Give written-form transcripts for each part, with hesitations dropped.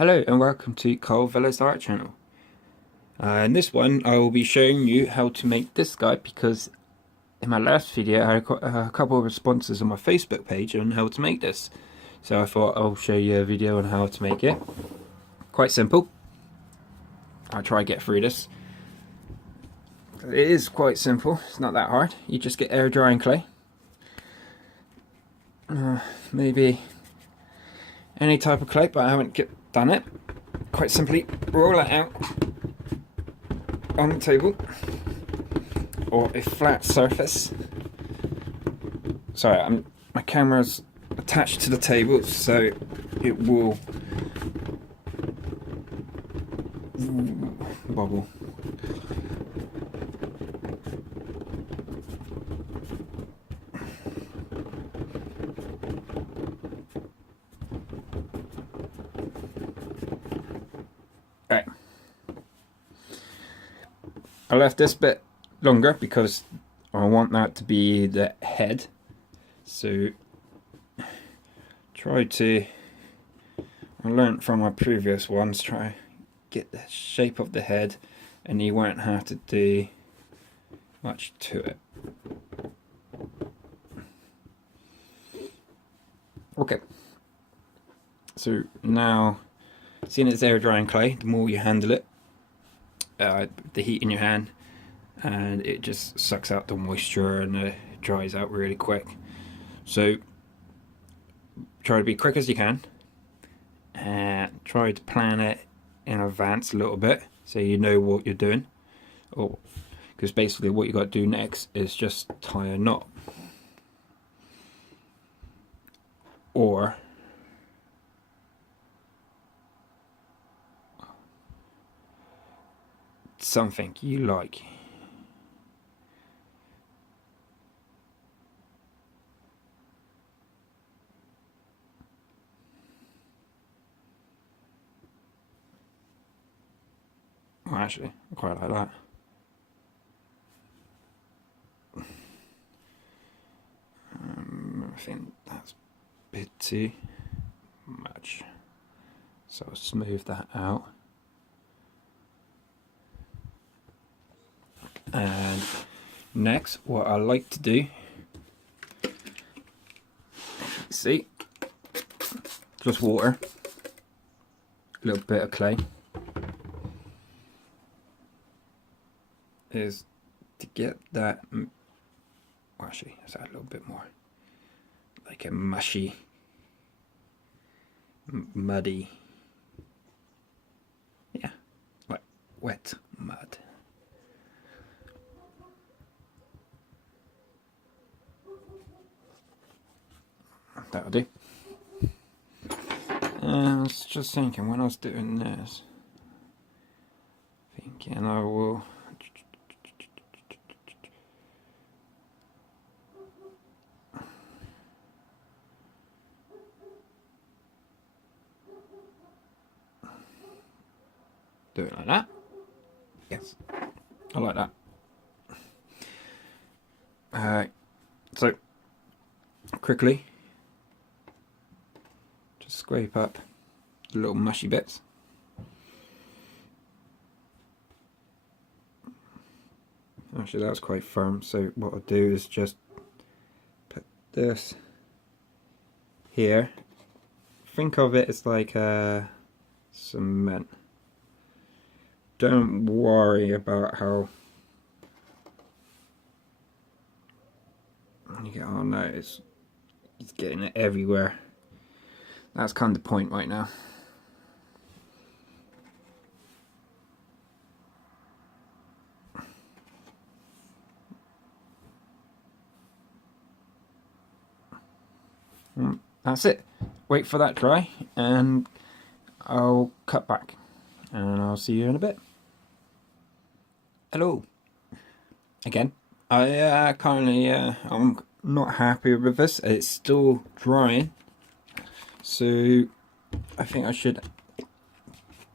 Hello and welcome to Carl Vella's art channel. In this one I will be showing you how to make this guy, because in my last video I had a couple of responses on my Facebook page on how to make this. So I thought I'll show you a video on how to make it. Quite simple. I'll try to get through this. It is quite simple, it's not that hard. You just get air drying clay. Maybe any type of clay, but I haven't done it. Quite simply roll it out on the table or a flat surface. Sorry, my camera's attached to the table, so it will wobble. Right. I left this bit longer because I want that to be the head. So I learned from my previous ones, try get the shape of the head and you won't have to do much to it. Okay. So now, seeing it's air drying clay, the more you handle it, the heat in your hand, and it just sucks out the moisture and it dries out really quick. So try to be quick as you can, and try to plan it in advance a little bit so you know what you're doing. Because basically what you got to do next is just tie a knot or something you like. Well, actually, I quite like that. I think that's a bit too much, so I'll smooth that out. And next, what I like to do, see, just water, a little bit of clay, is to get that, well, actually, let's add a little bit more, like a mushy, muddy, yeah, like wet mud. That'll do. I was just thinking when I was doing this, thinking I will do it like that. Yes, I like that. So quickly just scrape up the little mushy bits. Actually, that was quite firm, so what I'll do is just put this here. Think of it as like cement. Don't worry about how you get on. No, it's getting it everywhere. That's kind of the point right now. That's it. Wait for that dry and I'll cut back and I'll see you in a bit. Hello again. I currently I'm not happy with this. It's still drying, so I think I should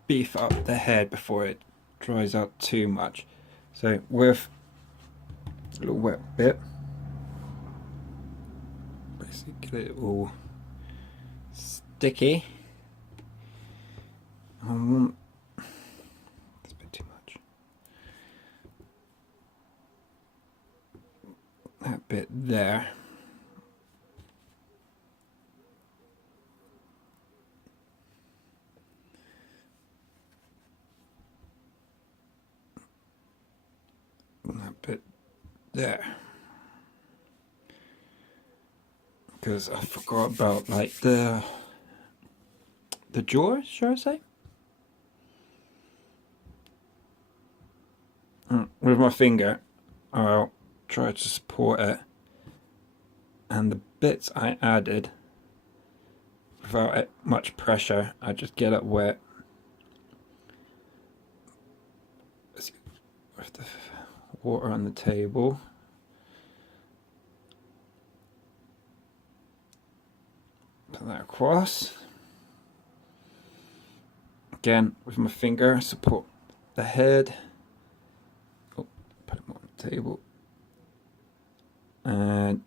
beef up the head before it dries out too much. So with a little wet bit, basically get it all sticky, That's a bit too much. That bit there. That bit there. Because I forgot about like the drawers, shall I say? With my finger, I'll try to support it, and the bits I added, without much pressure, I just get it wet with the water on the table. Put that across. Again, with my finger, support the head. Oh, put it on the table. And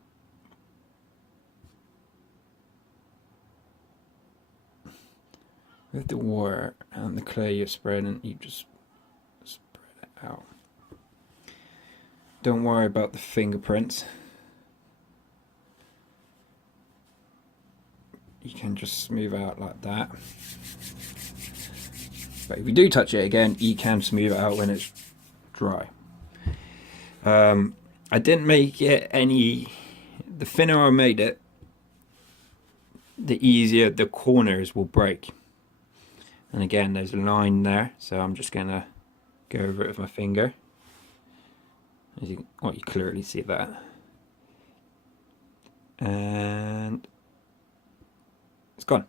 with the water and the clay you're spreading, you just spread it out. Don't worry about the fingerprints. You can just smooth out like that. But if you do touch it again, you can smooth it out when it's dry. I didn't make it any... The thinner I made it, the easier the corners will break. And again, there's a line there, so I'm just going to go over it with my finger. As you clearly see that. And it's gone.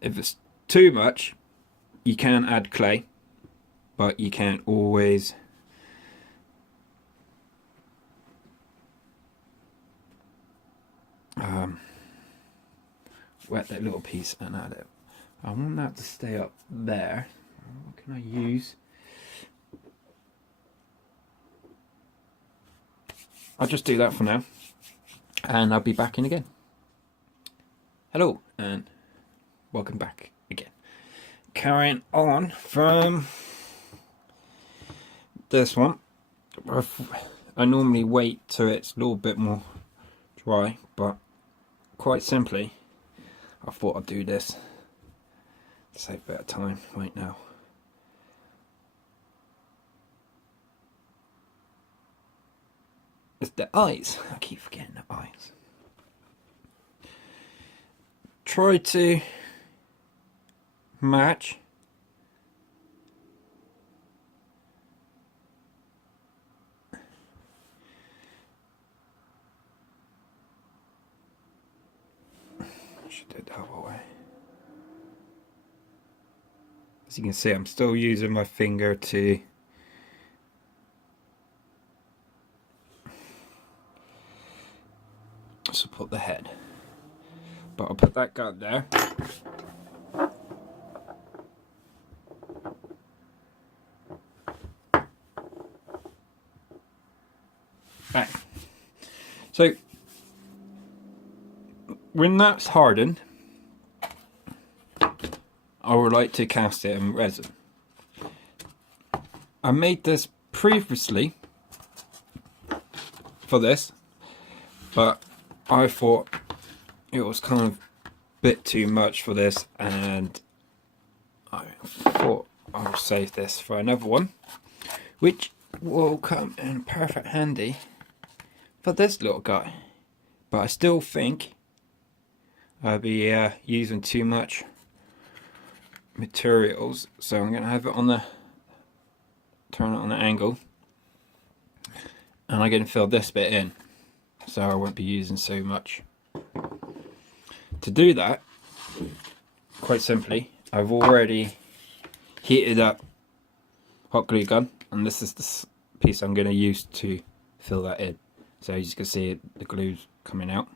If it's too much, you can add clay, but you can't always wet that little piece and add it. I want that to stay up there. What can I use? I'll just do that for now, and I'll be back in again. Hello, and welcome back again. Carrying on from this one. I normally wait till it's a little bit more dry, but quite simply, I thought I'd do this to save a bit of time right now. It's the eyes. I keep forgetting the eyes. Try to match should do it the other way. As you can see, I'm still using my finger to support the head, but I'll put that guard there. Bang. So when that's hardened, I would like to cast it in resin. I made this previously for this, but I thought it was kind of a bit too much for this, and I thought I'll save this for another one, which will come in perfect handy for this little guy. But I still think I'll be using too much materials, so I'm going to have it on the, turn it on the angle, and I'm going to fill this bit in, so I won't be using so much. To do that, quite simply, I've already heated up hot glue gun, and this is the piece I'm going to use to fill that in. So as you can see, the glue's coming out.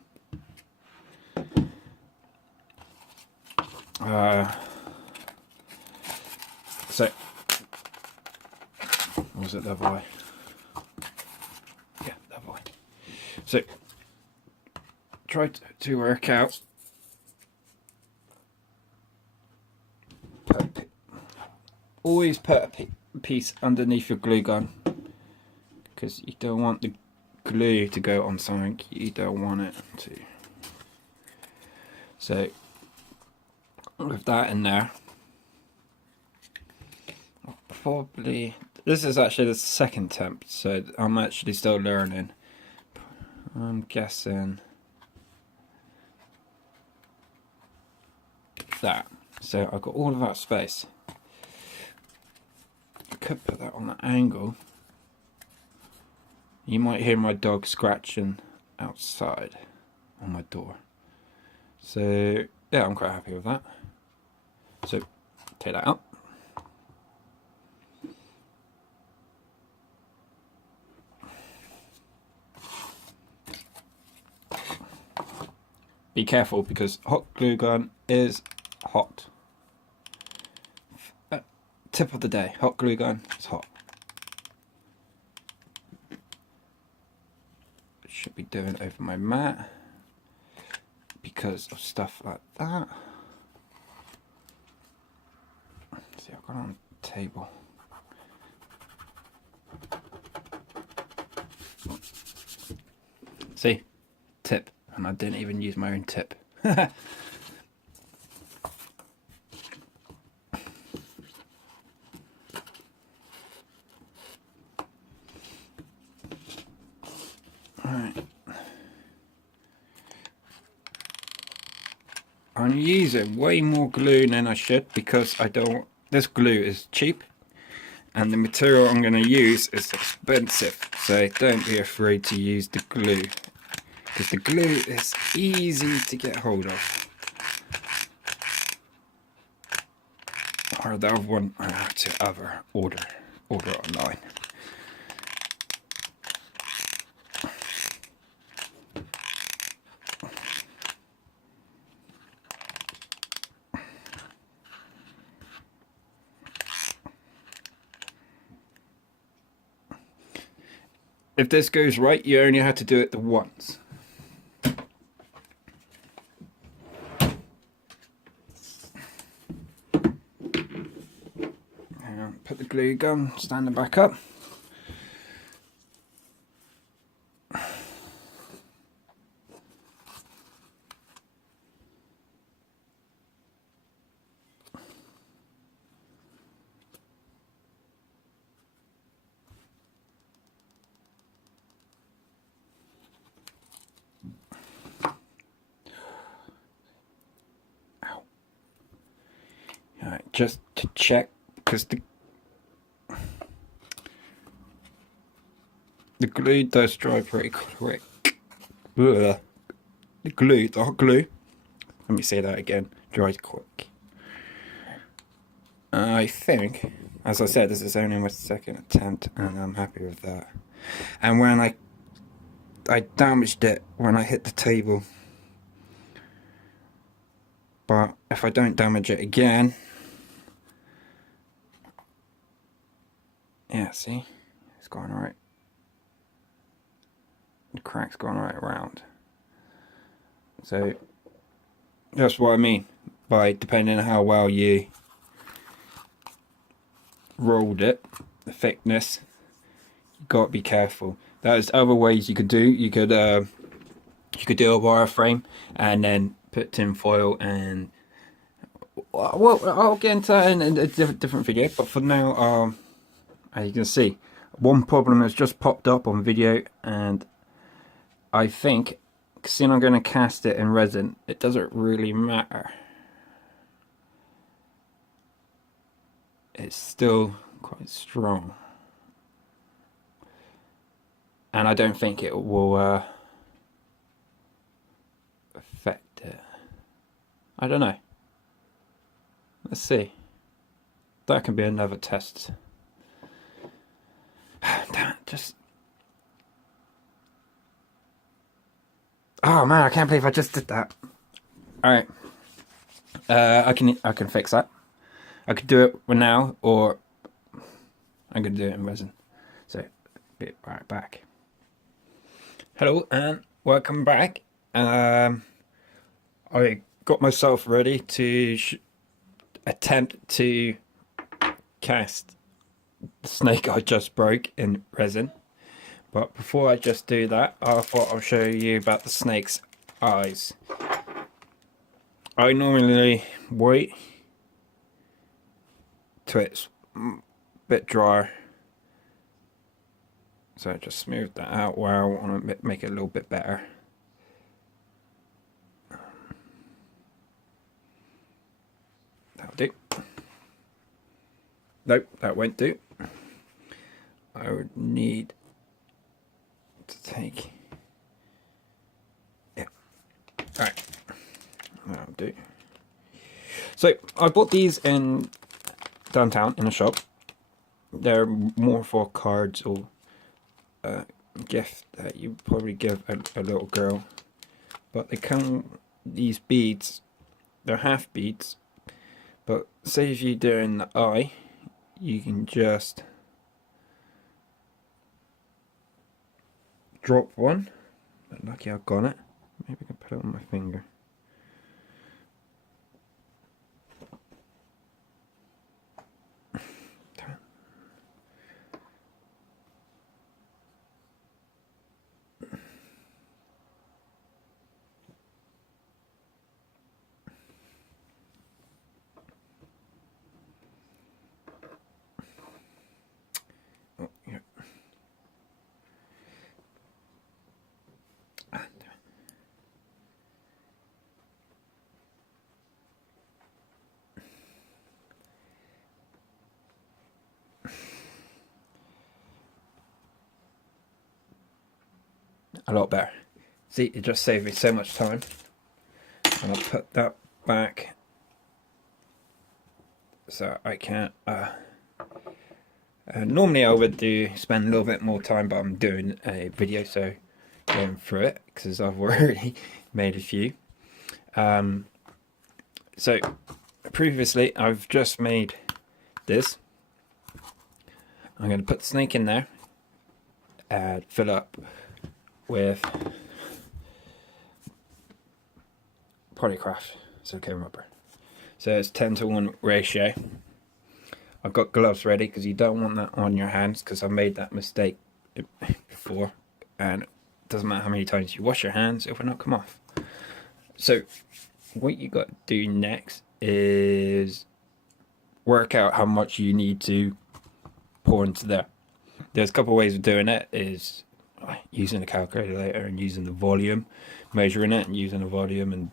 So, or was it the other way? Yeah, the other way. So, try to work out always put a piece underneath your glue gun, because you don't want the glue to go on something you don't want it to. So with that in there, I'll probably, this is actually the second attempt, so I'm actually still learning. I'm guessing that. So I've got all of that space. I could put that on an angle. You might hear my dog scratching outside on my door. So yeah, I'm quite happy with that. So take that out. Be careful, because hot glue gun is hot. Tip of the day, hot glue gun is hot. Should be doing over my mat because of stuff like that. See, I've got it on the table. See, tip, and I didn't even use my own tip. Alright. I'm using way more glue than I should, because I don't, this glue is cheap and the material I'm going to use is expensive, so don't be afraid to use the glue, because the glue is easy to get hold of. Or the other one I have to order online. If this goes right, you only have to do it the once. And put the glue gun, stand it back up. Alright, just to check, because the glue does dry pretty quick. Ugh. The hot glue, let me say that again, dries quick. I think, as I said, this is only my second attempt, and I'm happy with that. And when I damaged it when I hit the table, but if I don't damage it again, yeah, see, it's going right. The crack's going right around. So that's what I mean by, depending on how well you rolled it, the thickness, you got to be careful. There's other ways you could do. You could do a wireframe and then put tin foil, and well, I'll get into that in a different video. But for now, as you can see, one problem has just popped up on video, and I think, seeing I'm going to cast it in resin, it doesn't really matter. It's still quite strong, and I don't think it will affect it. I don't know. Let's see. That can be another test. Damn it, just... Oh man, I can't believe I just did that. Alright. I can fix that. I could do it now, or I'm going to do it in resin. So, be right back. Hello and welcome back. I got myself ready to attempt to cast the snake I just broke in resin. But before I just do that, I thought I'll show you about the snake's eyes. I normally wait till it's a bit drier. So I just smooth that out where I want to make it a little bit better. That'll do. Nope, that won't do. I would need to take... Yeah. Alright. That'll do. So, I bought these in downtown in a shop. They're more for cards or gift that you probably give a little girl. But they come, these beads, they're half beads. But say if you're doing the eye, you can just drop one. But lucky I've got it. Maybe I can put it on my finger. Oh, yeah. A lot better. See, it just saved me so much time. And I'll put that back so I can't. Normally I would spend a little bit more time, but I'm doing a video, so going through it because I've already made a few. So previously I've just made this. I'm going to put the snake in there and fill up with Polycraft silicone rubber. So it's 10:1 ratio. I've got gloves ready because you don't want that on your hands, because I made that mistake before, and it doesn't matter how many times you wash your hands, it will not come off. So what you got to do next is work out how much you need to pour into there. There's a couple of ways of doing it, is using a calculator and using the volume, measuring it and using the volume, and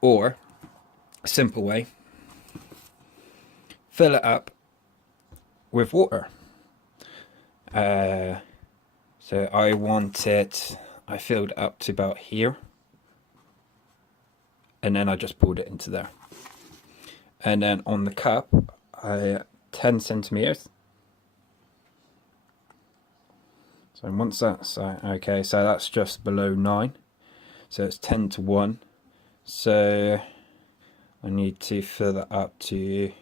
or a simple way, fill it up with water. So I filled it up to about here, and then I just poured it into there. And then on the cup, 10 centimeters. So once that's okay, so that's just below 9, so it's 10:1. So I need to fill that up to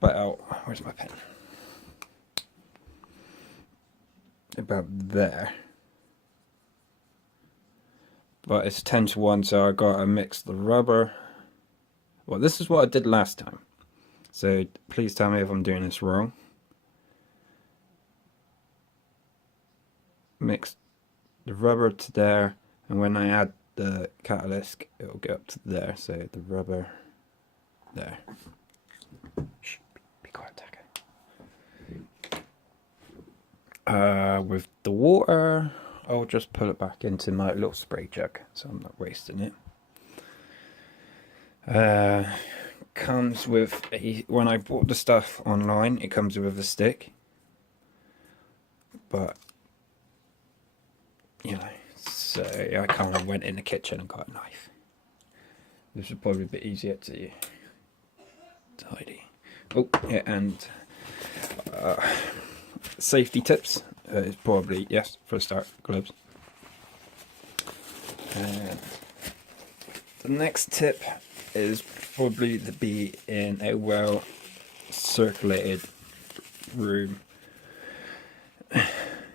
about, where's my pen? About there. But it's 10:1, so I gotta mix the rubber. Well, this is what I did last time, so please tell me if I'm doing this wrong. Mix the rubber to there, and when I add the catalyst, it'll go up to there. So the rubber there. Shh, be quiet, Taka. With the water, I'll just put it back into my little spray jug, so I'm not wasting it. Comes with when I bought the stuff online, it comes with a stick, but you know, so I kind of went in the kitchen and got a knife. This would probably be easier to tidy. Oh yeah, and safety tips is probably, yes, for a start, gloves. And the next tip is probably to be in a well circulated room,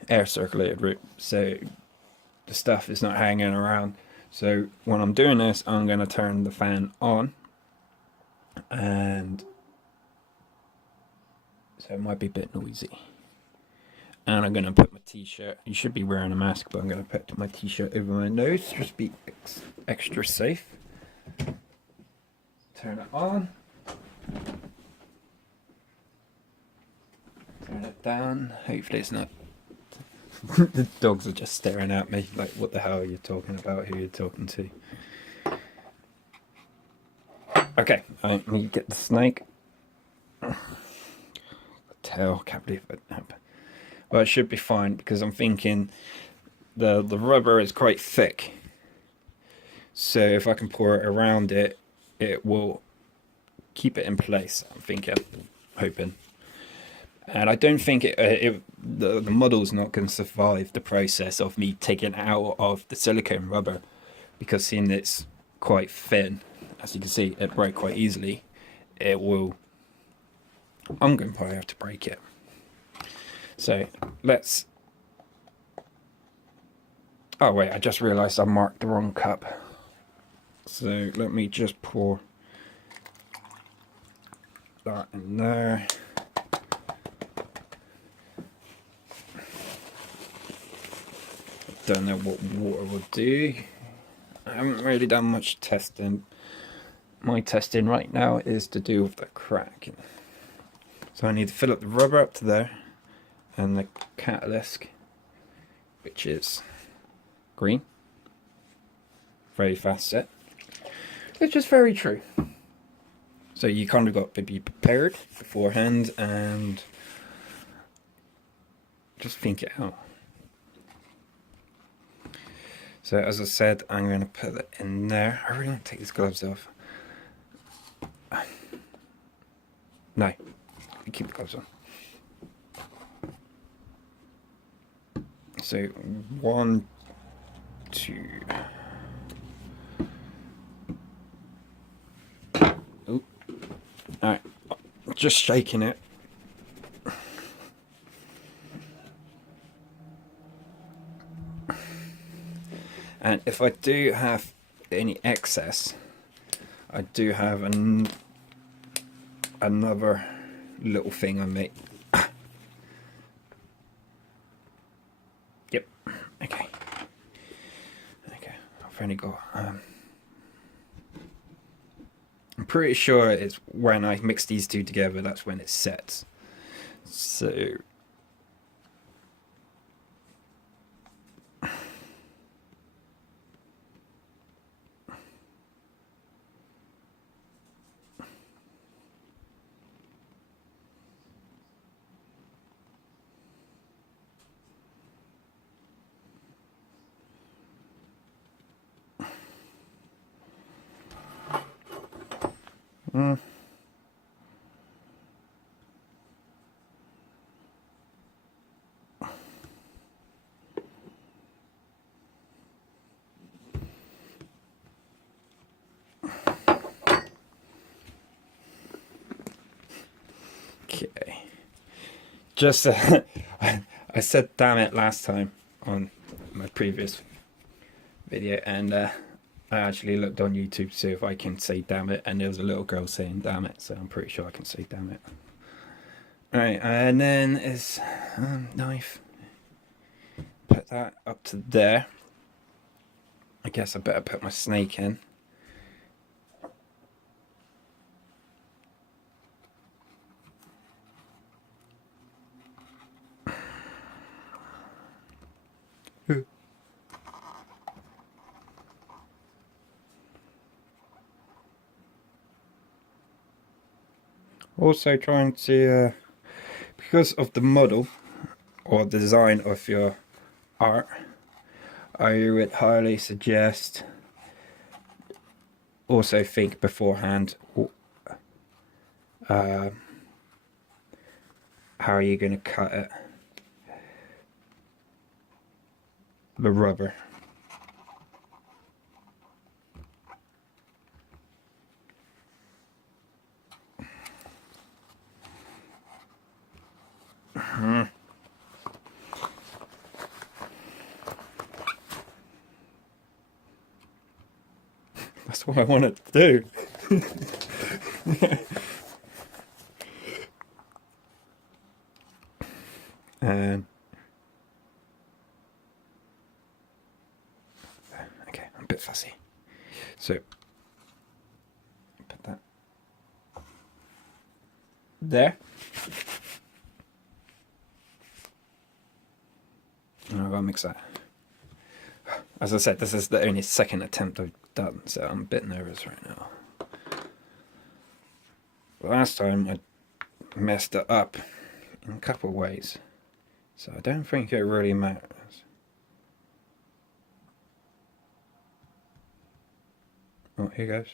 air circulated room, so the stuff is not hanging around. So when I'm doing this, I'm going to turn the fan on, and so it might be a bit noisy. And I'm going to put my t-shirt, you should be wearing a mask, but I'm going to put my t-shirt over my nose, just be extra safe. Turn it on. Turn it down. Hopefully it's not... The dogs are just staring at me like, what the hell are you talking about, who are you talking to? Okay, I need to get the snake. The tail, can't believe it. Well, it should be fine because I'm thinking the rubber is quite thick. So if I can pour it around it, it will keep it in place, I'm thinking, hoping. And I don't think the model's not going to survive the process of me taking it out of the silicone rubber, because seeing it's quite thin, as you can see, it broke quite easily. It will... I'm going to probably have to break it. So let's... Oh wait, I just realised I marked the wrong cup. So let me just pour that in there. Don't know what water will do. I haven't really done much testing. My testing right now is to do with the crack. So I need to fill up the rubber up to there, and the catalyst, which is green. Very fast set. Which is very true. So you kind of got to be prepared beforehand and just think it out. So as I said, I'm going to put it in there. I really want to take these gloves off. No, keep the gloves on. So 1, 2. Oh, alright, just shaking it. And if I do have any excess, I do have another little thing I make. Yep. Okay. Okay. I've only got. I'm pretty sure it's when I mix these two together. That's when it sets. So. Okay. Just I said damn it last time on my previous video, and I actually looked on YouTube to see if I can say damn it, and there was a little girl saying damn it, so I'm pretty sure I can say damn it. Alright, and then is knife. Put that up to there. I guess I better put my snake in. Also trying to, because of the model or the design of your art, I would highly suggest also think beforehand how are you going to cut it, the rubber. That's what I wanted to do. And okay, I'm a bit fussy. So put that there. And I've got to mix that. As I said, this is the only second attempt I've done, so I'm a bit nervous right now. Last time I messed it up in a couple of ways, so I don't think it really matters. Oh, here goes.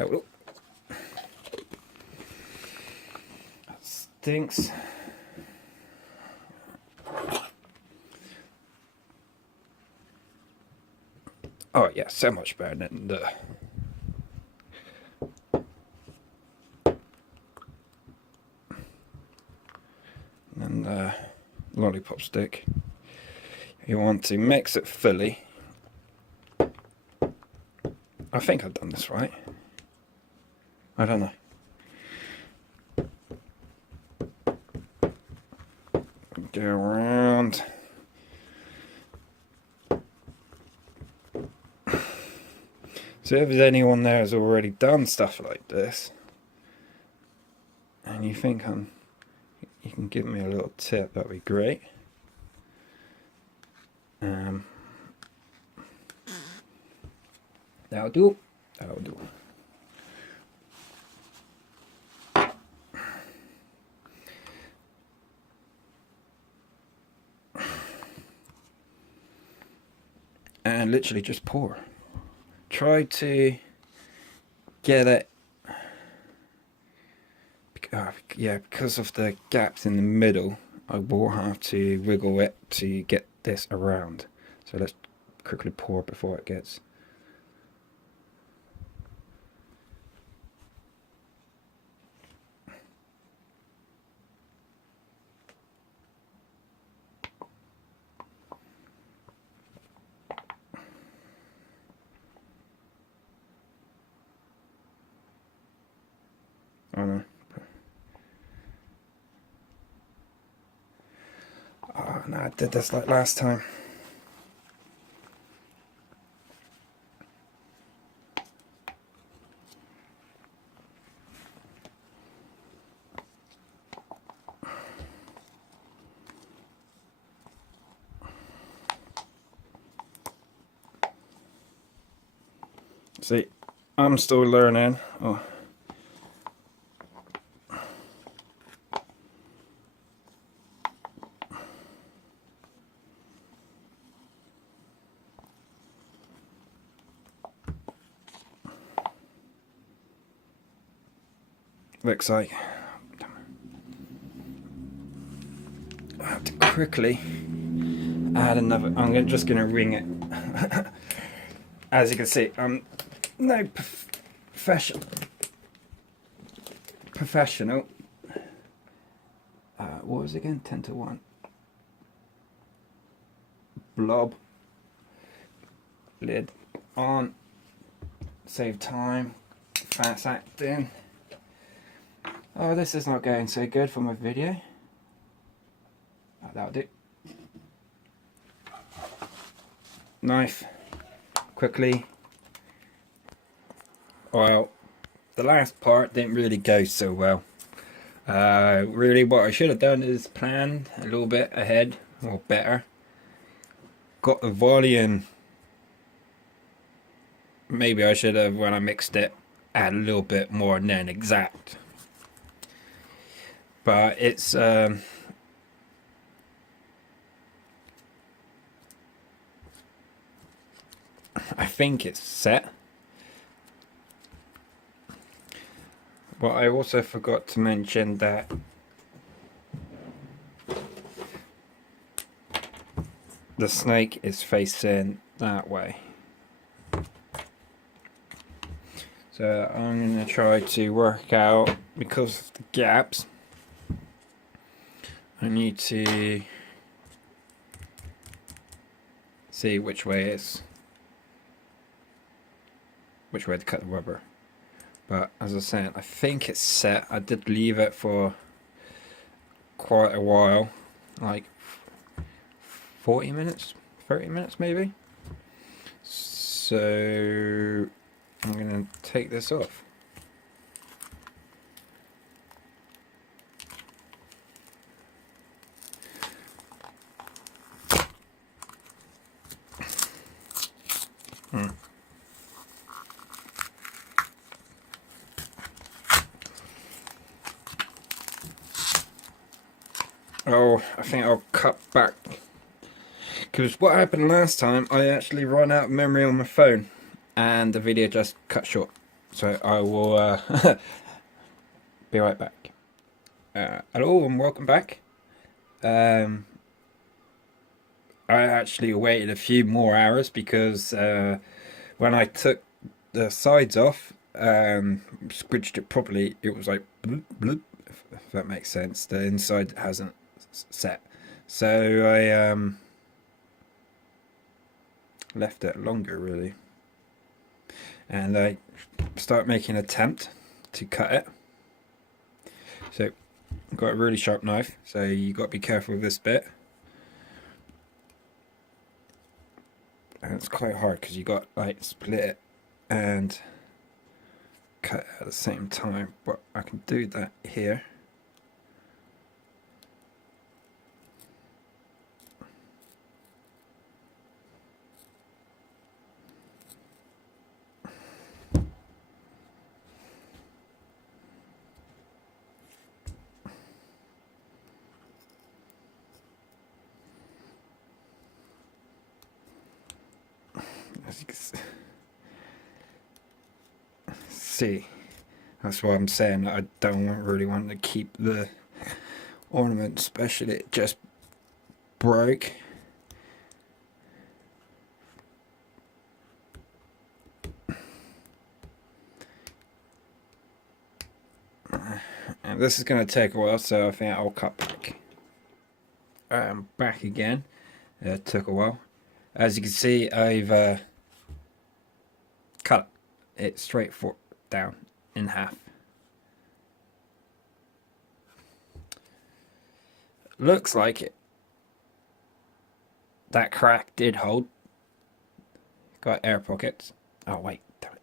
Oh, that stinks. Oh yeah, so much better than the lollipop stick. You want to mix it fully. I think I've done this right. I don't know. Go around. So if there's anyone there who's already done stuff like this, and you think you can give me a little tip, that'd be great. That'll do. That'll do. And literally just pour. Try to get it, yeah, because of the gaps in the middle, I will have to wiggle it to get this around. So let's quickly pour before it gets. Oh no. Oh no, I did this like last time. See, I'm still learning. Oh. Looks like I have to quickly add another. I'm just going to ring it. As you can see, I'm no professional. What was it again? 10 to 1. Blob. Lid on. Save time. Fast acting. Oh, this is not going so good for my video. Oh, that'll do. Knife. Quickly. Well, the last part didn't really go so well. Really what I should have done is planned a little bit ahead, or better. Got the volume. Maybe I should have, when I mixed it, add a little bit more than exact. But it's I think it's set. But I also forgot to mention that the snake is facing that way. So I'm going to try to work out, because of the gaps, I need to see which way to cut the rubber. But as I was saying, I think it's set. I did leave it for quite a while, like 40 minutes, 30 minutes maybe. So I'm going to take this off. Oh, I think I'll cut back. Because what happened last time, I actually ran out of memory on my phone. And the video just cut short. So I will be right back. Hello and welcome back. I actually waited a few more hours because when I took the sides off, squidged it properly, it was like bloop, bloop, if that makes sense. The inside hasn't set. So I left it longer really. And I start making an attempt to cut it. So I've got a really sharp knife, so you got to be careful with this bit. And it's quite hard because you got like split it and cut it at the same time, but I can do that here. As you can see, that's why I'm saying that I don't really want to keep the ornament, especially it just broke. And this is going to take a while, so I think I'll cut back. I'm back again. It took a while. As you can see, I've cut it straight down in half. Looks like it. That crack did hold. Got air pockets. Oh wait, damn it.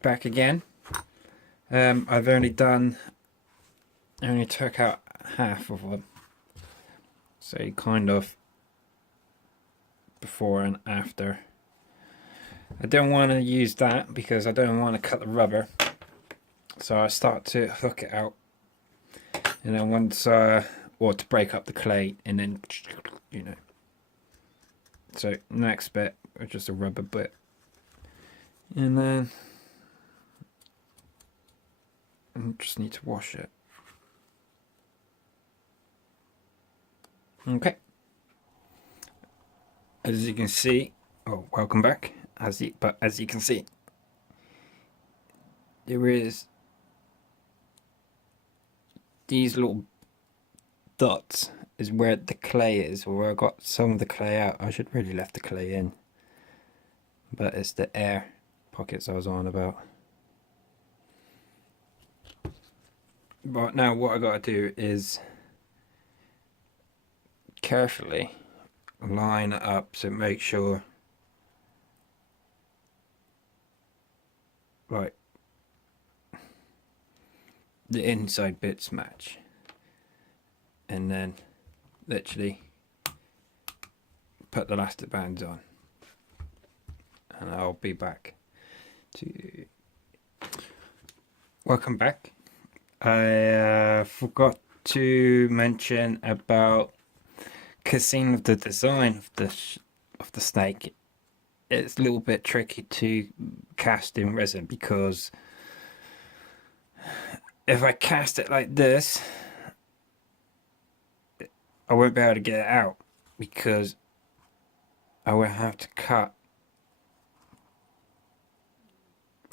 Back again. I've only took out half of them. So kind of before and after. I don't want to use that because I don't want to cut the rubber. So I start to hook it out. And then once, or to break up the clay, and then, you know. So next bit, just a rubber bit. And then, I just need to wash it. Okay. As you can see, oh, welcome back. As you can see, there is these little dots is where the clay is, or where I got some of the clay out. I should really left the clay in, but it's the air pockets I was on about. But now what I gotta do is carefully line it up to make sure like the inside bits match, and then literally put the elastic bands on, and I'll be back to welcome back. I forgot to mention about casing of the design of the snake. It's a little bit tricky to cast in resin because if I cast it like this, I won't be able to get it out because I will have to cut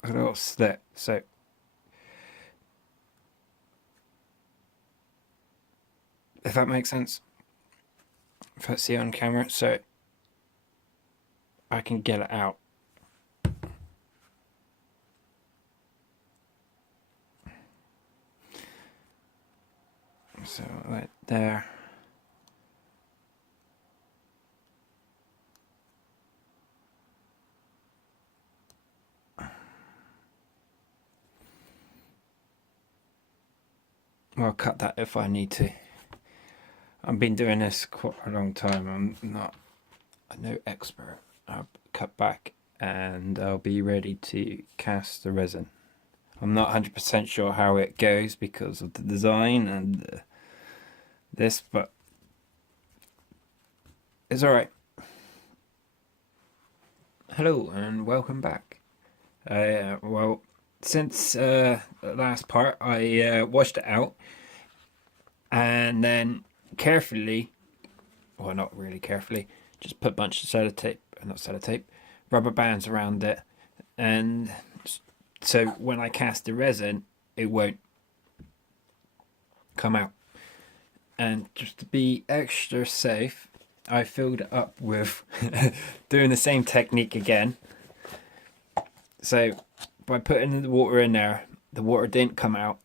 a little slit. So if that makes sense, if I see it on camera, so I can get it out So right there. I'll cut that if I need to. I've been doing this quite a long time. I'm no expert. I'll cut back and I'll be ready to cast the resin. I'm not 100% sure how it goes because of the design and this, but it's alright. Hello and welcome back. Well, since the last part, I washed it out and then carefully, well, not really carefully, just put a bunch of rubber bands around it, and so when I cast the resin, it won't come out. And just to be extra safe, I filled it up with doing the same technique again. So by putting the water in there, the water didn't come out,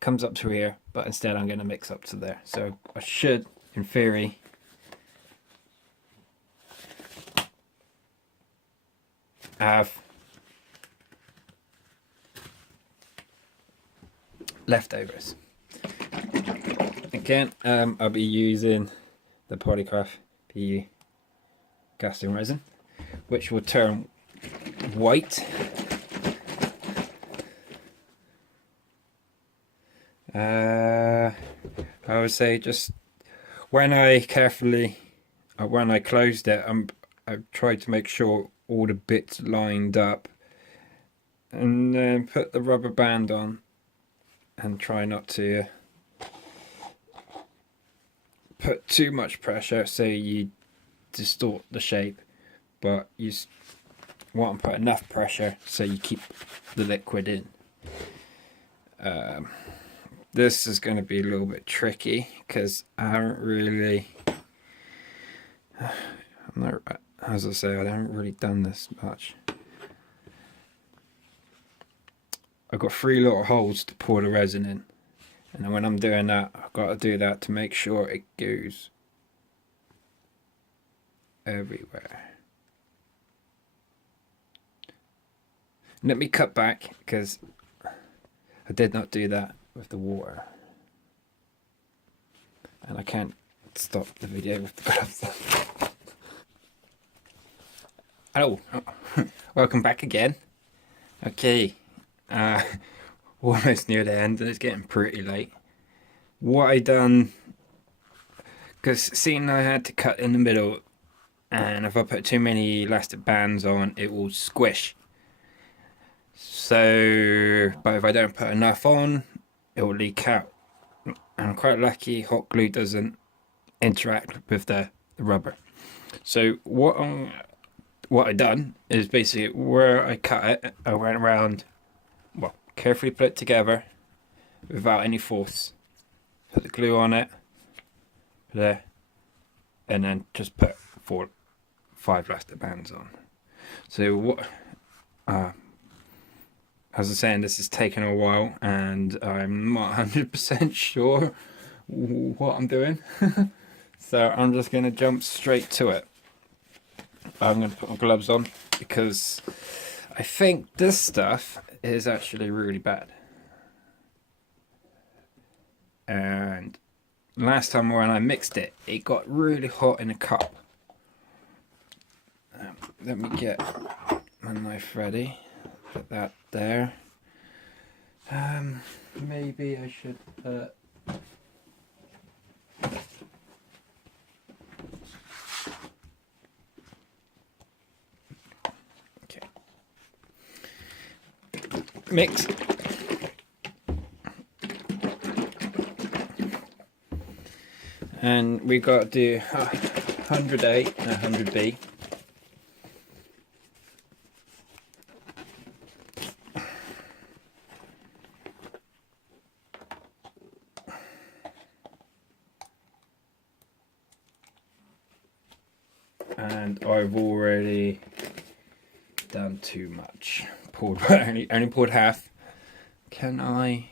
comes up to here, but instead I'm going to mix up to there. So I should, in theory, have leftovers. Again, I'll be using the Polycraft PU casting resin, which will turn white. I would say just when I closed it, I tried to make sure all the bits lined up, and then put the rubber band on and try not to put too much pressure so you distort the shape, but you want to put enough pressure so you keep the liquid in. This is going to be a little bit tricky because I haven't really, as I say, I haven't really done this much. I've got 3 little holes to pour the resin in, and when I'm doing that, I've got to do that to make sure it goes everywhere. Let me cut back because I did not do that with the water, and I can't stop the video with the gloves on. Hello, welcome back again. Okay, almost near the end and it's getting pretty late. What I done, because seeing I had to cut in the middle, and if I put too many elastic bands on it will squish. So, but if I don't put enough on, it will leak out. And I'm quite lucky hot glue doesn't interact with the rubber. So what I done is basically where I cut it, I went around, well, carefully put it together without any force. Put the glue on it, there, and then just put 5 elastic bands on. So what, as I was saying, this is taking a while and I'm not 100% sure what I'm doing. So I'm just going to jump straight to it. I'm going to put my gloves on because I think this stuff is actually really bad. And last time when I mixed it, it got really hot in a cup. Let me get my knife ready. Put that there. Maybe I should put... Okay. Mix. And we got to do 100A and 100B. And I've already done too much. Only poured half. Can I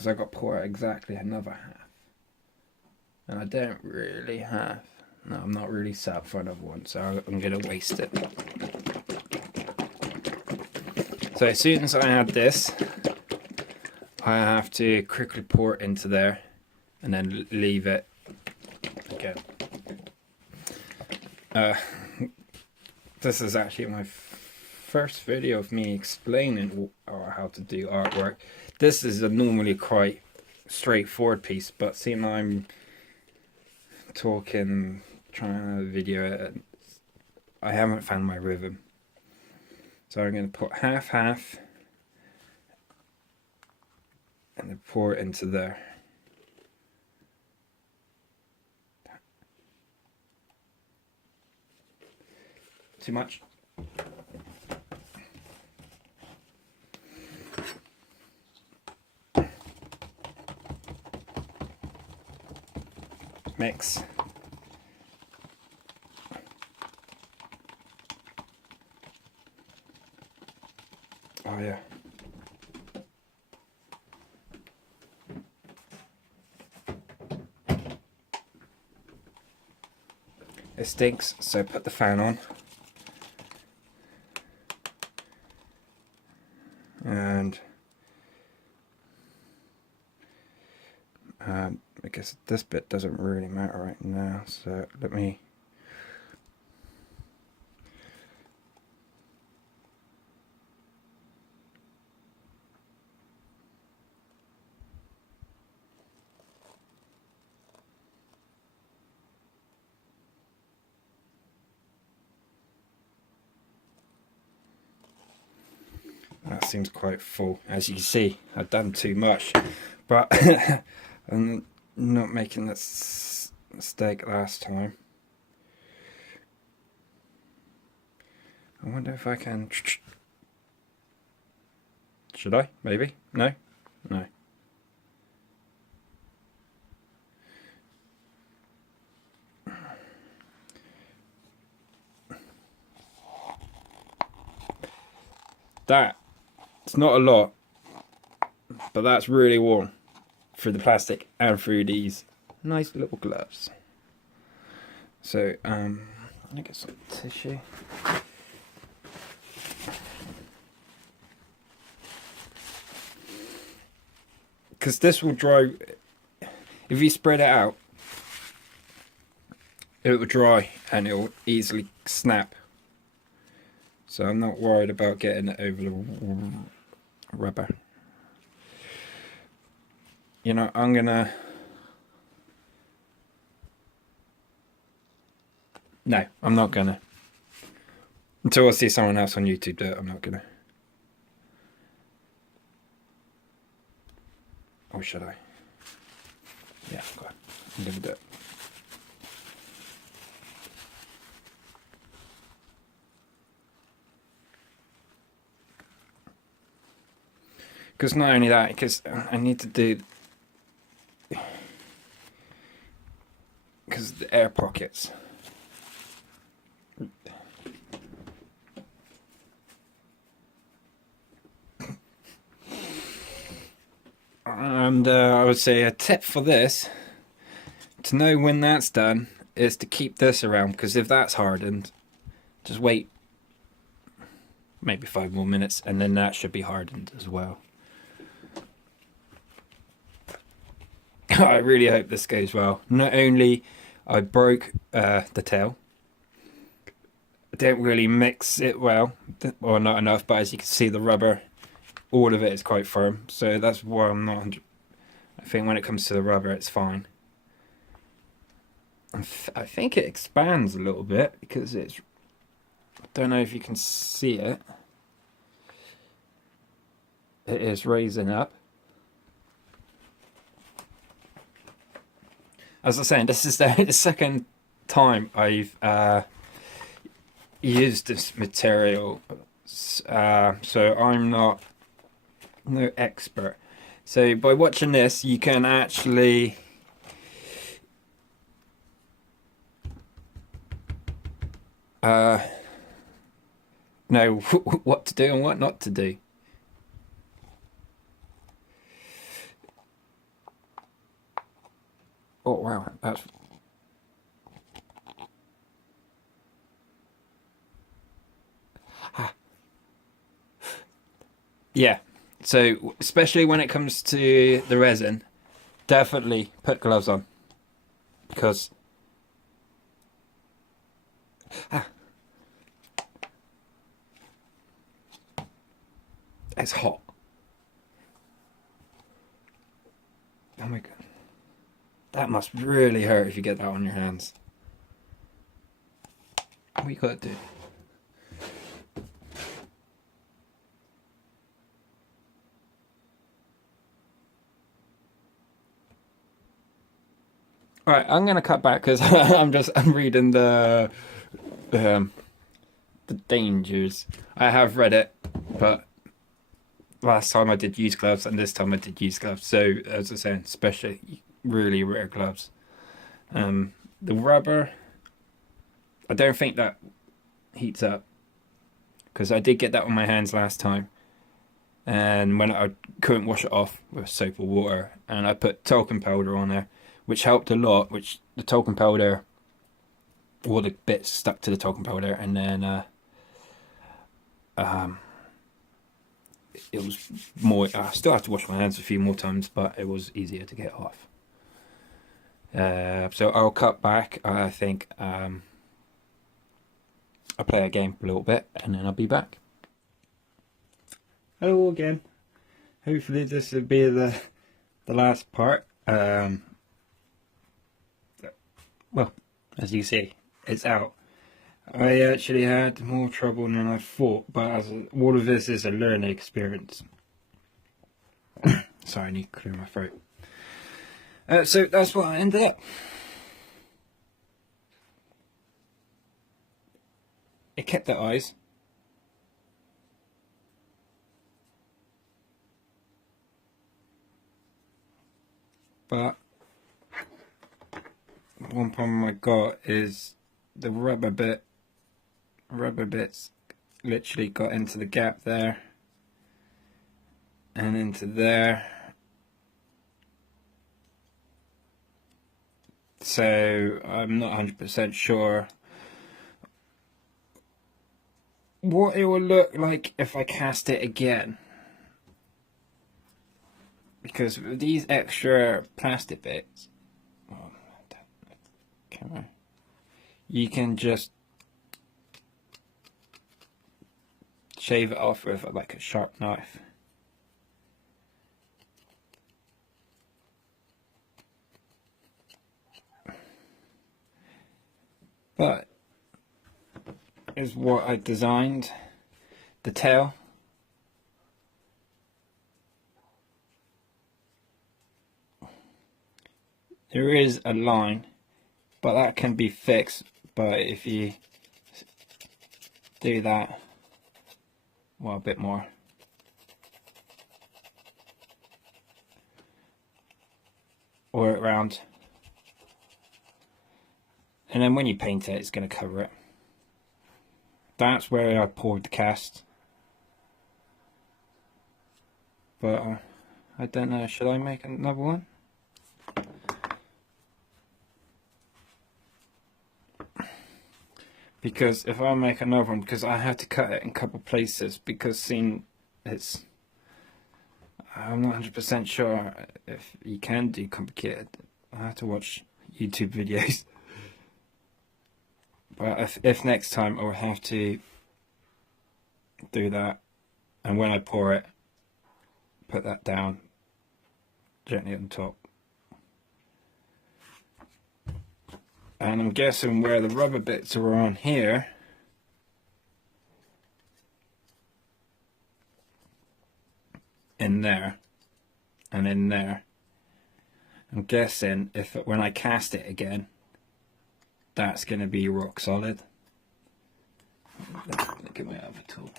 because I got to pour out exactly another half. And I don't really have. No, I'm not really set up for another one, so I'm going to waste it. So as soon as I add this, I have to quickly pour it into there and then leave it again. This is actually my first video of me explaining how to do artwork. This is normally quite straightforward piece, but seeing I'm talking, trying to video it, I haven't found my rhythm. So I'm going to put half and then pour it into there. Too much? Mix. Oh yeah. It stinks, so put the fan on. And I guess this bit doesn't really matter right now, so let me that seems quite full. As you can see, I've done too much, but I'm not making this mistake last time. I wonder if I can. Should I? Maybe? No? No. That. It's not a lot, but that's really warm through the plastic and through these nice little gloves. So, let me get some tissue. Because this will dry, if you spread it out, it will dry and it will easily snap. So I'm not worried about getting it over the rubber. You know, I'm gonna... No, I'm not gonna. Until I see someone else on YouTube do it, I'm not gonna. Or should I? Yeah, I'm gonna do it. Because not only that, because I need to do... Because the air pockets. And I would say a tip for this, to know when that's done, is to keep this around, because if that's hardened, just wait maybe 5 more minutes and then that should be hardened as well. I really hope this goes well. Not only I broke the tail, I didn't really mix it well, or not enough, but as you can see the rubber, all of it is quite firm, so that's why I'm not 100. I think when it comes to the rubber it's fine. I think it expands a little bit because it's, I don't know if you can see it, it is raising up. As I was saying, this is the second time I've used this material, so I'm no expert. So by watching this, you can actually know what to do and what not to do. Oh wow, that's... Yeah, so especially when it comes to the resin, definitely put gloves on, because it's hot. Oh my god. That must really hurt if you get that on your hands. What you gotta do? Alright, I'm gonna cut back because I'm reading um, the dangers. I have read it, but last time I did use gloves and this time I did use gloves. So as I was saying, especially really rare gloves. The rubber, I don't think that heats up because I did get that on my hands last time, and when I couldn't wash it off with soap or water, and I put talcum powder on there, which helped a lot. Which the talcum powder, all the bits stuck to the talcum powder, and then it was more. I still have to wash my hands a few more times, but it was easier to get off. So I'll cut back. I think I'll play a game for a little bit, and then I'll be back. Hello again. Hopefully this will be the last part. Well, as you see, it's out. I actually had more trouble than I thought, but all of this is a learning experience. Sorry, I need to clear my throat. So that's what I ended up. It kept the eyes. But one problem I got is the rubber bits literally got into the gap there and into there. So I'm not 100% sure what it will look like if I cast it again. Because with these extra plastic bits, you can just shave it off with like a sharp knife. But is what I designed. The tail. There is a line, but that can be fixed. But if you do that, well, a bit more. Or it round. And then when you paint it, it's going to cover it. That's where I poured the cast. But I don't know, should I make another one? Because if I make another one, because I had to cut it in a couple of places, because seeing it's, I'm not 100% sure if you can do complicated. I have to watch YouTube videos. But if next time I will have to do that, and when I pour it, put that down gently on top. And I'm guessing where the rubber bits are on here, in there, and in there. I'm guessing if when I cast it again, that's going to be rock solid. Let me get my other tool.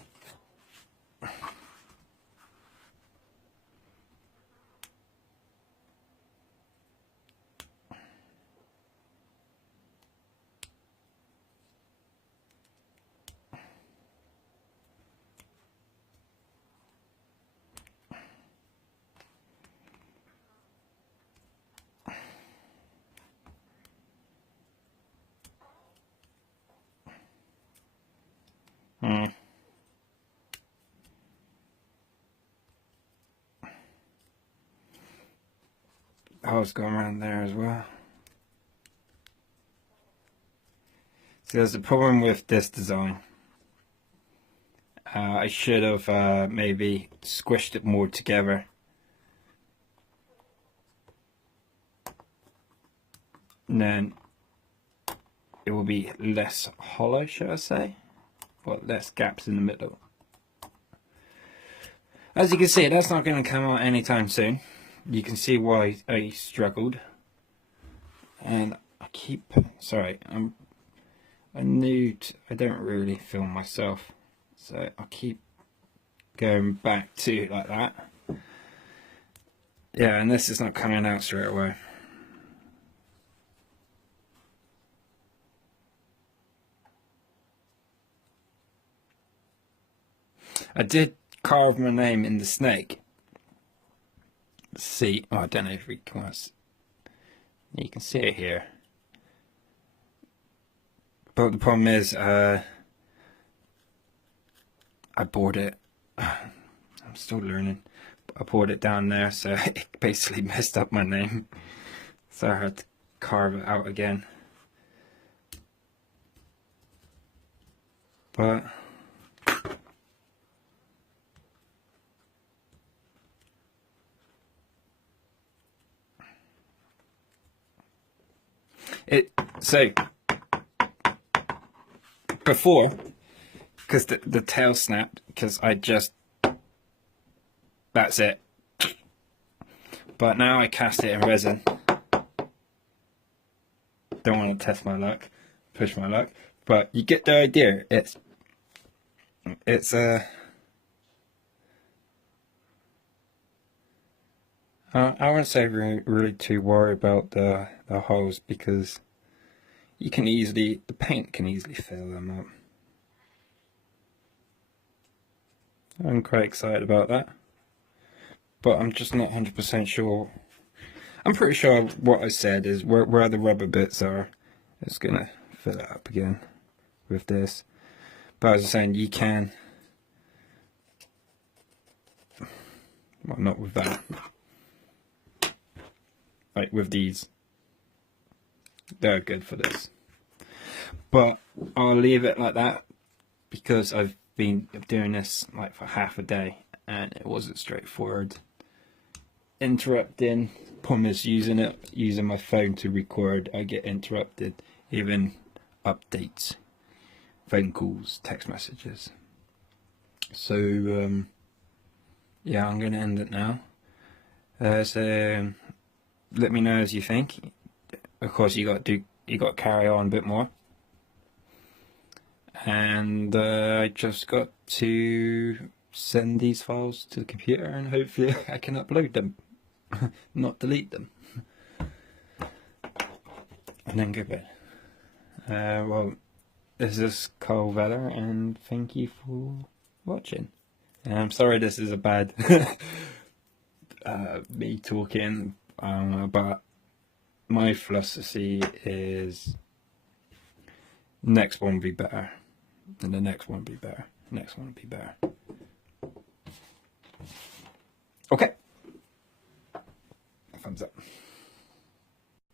holes going around there as well. So there's a problem with this design. I should have maybe squished it more together. And then it will be less hollow, should I say? Or less gaps in the middle. As you can see, that's not going to come out anytime soon. You can see why I struggled. And I keep, sorry, I don't really film myself. So I keep going back to like that. Yeah, and this is not coming out straight away. I did carve my name in the snake. See, oh, I don't know if we can. You can see it here. But the problem is, I bored it. I'm still learning. I poured it down there, so it basically messed up my name. So I had to carve it out again. But so before, because the tail snapped, because that's it. But now I cast it in resin. Don't want to test my luck, push my luck, but you get the idea. I wouldn't say really too worried about the holes, because the paint can easily fill them up. I'm quite excited about that, but I'm just not 100% sure. I'm pretty sure what I said is where the rubber bits are, it's gonna fill it up again with this. But as I was saying, you can, well, not with that. Like with these, they're good for this. But I'll leave it like that, because I've been doing this like for half a day and it wasn't straightforward. Interrupting, problem is using my phone to record, I get interrupted, even updates, phone calls, text messages. So yeah, I'm gonna end it now. So let me know as you think. Of course, you got to carry on a bit more. And I just got to send these files to the computer, and hopefully I can upload them, not delete them, and then go to bed. Well, this is Carl Veller, and thank you for watching. And I'm sorry this is a bad me talking, but my philosophy is next one will be better, and the next one will be better, next one will be better. Okay.